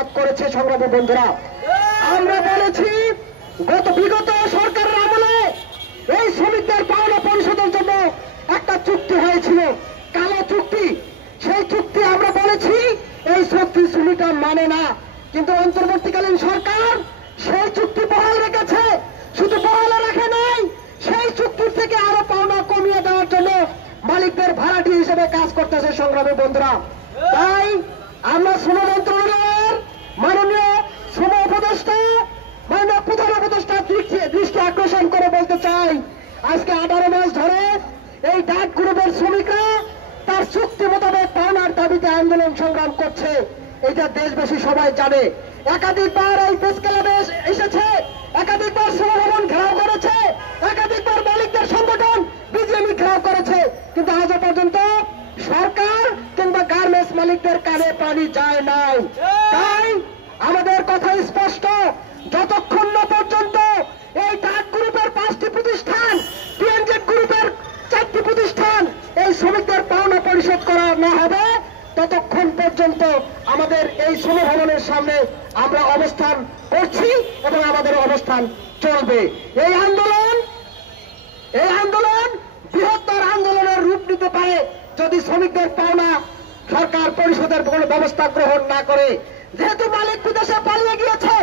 পরিশোধ করেছে। সংগ্রামী বন্ধুরা, আমরা বলেছি বিগত সরকারের আমলে এই শ্রমিকদের পাওনা পরিশোধের জন্য একটা চুক্তি হয়েছিল, কালো চুক্তি। সেই চুক্তি আমরা বলেছি এই চুক্তি শ্রমিকরা মানে না, কিন্তু অন্তর্বর্তীকালীন সরকার সেই চুক্তি বহাল রেখেছে। শুধু বহাল রাখে নাই, সেই চুক্তির থেকে আরো পাওনা কমিয়ে দেওয়ার জন্য মালিকদের ভাড়াটি হিসেবে কাজ করতেছে। সংগ্রামী বন্ধুরা, তাই আমরা শ্রম মন্ত্রণালয়ের মাননীয় শ্রম উপদেষ্টা, মাননীয় প্রধান উপদেষ্টার দৃষ্টি আকর্ষণ করে বলতে চাই, আজকে 18 মাস ধরে এই ডাক গ্রুপের শ্রমিকরা তার চুক্তি মোতাবেক পাওনার দাবিতে আন্দোলন সংগ্রাম করছে। এটা দেশবাসী সবাই জানে। একাধিকবার এই প্রেস ক্লাবে এসেছে, একাধিকবার শ্রমভবন ঘেরাও করেছে, একাধিকবার মালিকদের সংগঠন বিজিএমই ঘেরাও করেছে, কিন্তু আজও পর্যন্ত সরকার কিংবা গার্মেন্টস মালিকদের কানে পানি যায় নাই। তাই আমাদের কথা স্পষ্ট, যতক্ষণ না পর্যন্ত এই ডাক গ্রুপের 5টি প্রতিষ্ঠান, পিএনজেড গ্রুপের 4টি প্রতিষ্ঠান এই শ্রমিকদের পাওনা পরিশোধ করা না হবে, ততক্ষণ পর্যন্ত আমাদের এই শ্রম ভবনের সামনে আমরা অবস্থান করছি এবং আমাদের অবস্থান চলবে। এই আন্দোলন বৃহত্তর আন্দোলনের রূপ নিতে পারে যদি শ্রমিকদের পাওনা সরকার পরিশোধের কোনো ব্যবস্থা গ্রহণ না করে। যেহেতু মালিক বিদেশে পালিয়ে গিয়েছে,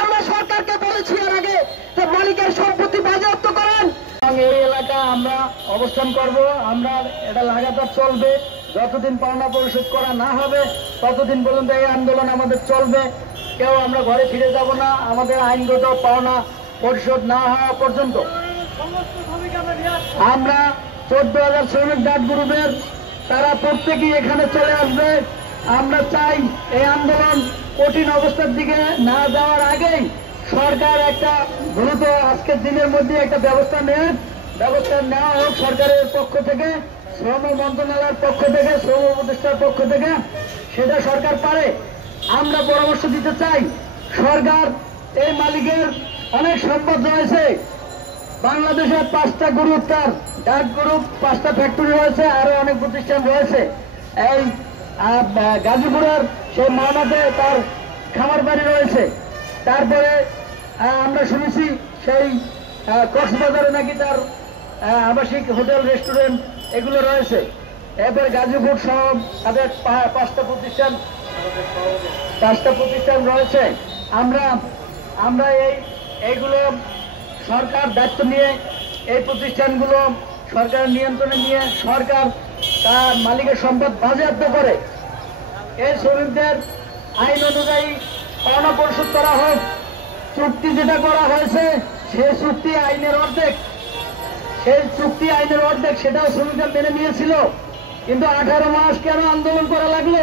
আমরা সরকারকে বলেছি এর আগে যে মালিকের সম্পত্তি বাজেয়াপ্ত করেন। এই এলাকা আমরা অবস্থান করব, আমরা এটা লাগাতার চলবে। যতদিন পাওনা পরিশোধ করা না হবে ততদিন পর্যন্ত এই আন্দোলন আমাদের চলবে। কেউ আমরা ঘরে ফিরে যাব না আমাদের আইনগত পাওনা পরিশোধ না হওয়া পর্যন্ত। আমরা 14,000 শ্রমিক ডাক গ্রুপের তারা প্রত্যেকেই এখানে চলে আসবে। আমরা চাই এই আন্দোলন কঠিন অবস্থার দিকে না যাওয়ার আগেই সরকার একটা দ্রুত আজকের দিনের মধ্যে একটা ব্যবস্থা নেওয়া হোক সরকারের পক্ষ থেকে, শ্রম মন্ত্রণালয়ের পক্ষ থেকে, শ্রম উপদেষ্টার পক্ষ থেকে। সেটা সরকার পারে। আমরা পরামর্শ দিতে চাই, সরকার এই মালিকের অনেক সম্পদ রয়েছে। বাংলাদেশের 5টা গ্রুপ, তার ডাক গ্রুপ 5টা ফ্যাক্টরি রয়েছে, আরো অনেক প্রতিষ্ঠান রয়েছে। এই গাজীপুরের সেই মামাতে তার খামার বাড়ি রয়েছে। তারপরে আমরা শুনেছি সেই কক্সবাজারে নাকি তার আবাসিক হোটেল, রেস্টুরেন্ট এগুলো রয়েছে। এরপরে গাজীপুর সহ তাদের 5টা প্রতিষ্ঠান রয়েছে। আমরা এইগুলো সরকার দায়িত্ব নিয়ে এই প্রতিষ্ঠানগুলো সরকারের নিয়ন্ত্রণে নিয়ে সরকার তার মালিকের সম্পদ বাজেয়াপ্ত করে এই শ্রমিকদের আইন অনুযায়ী পাওনা পরিশোধ করা হোক। চুক্তি যেটা করা হয়েছে সেই চুক্তি আইনের অর্ধেক, সেটাও শ্রমিকরা মেনে নিয়েছিল, কিন্তু 18 মাস কেন আন্দোলন করা লাগলো?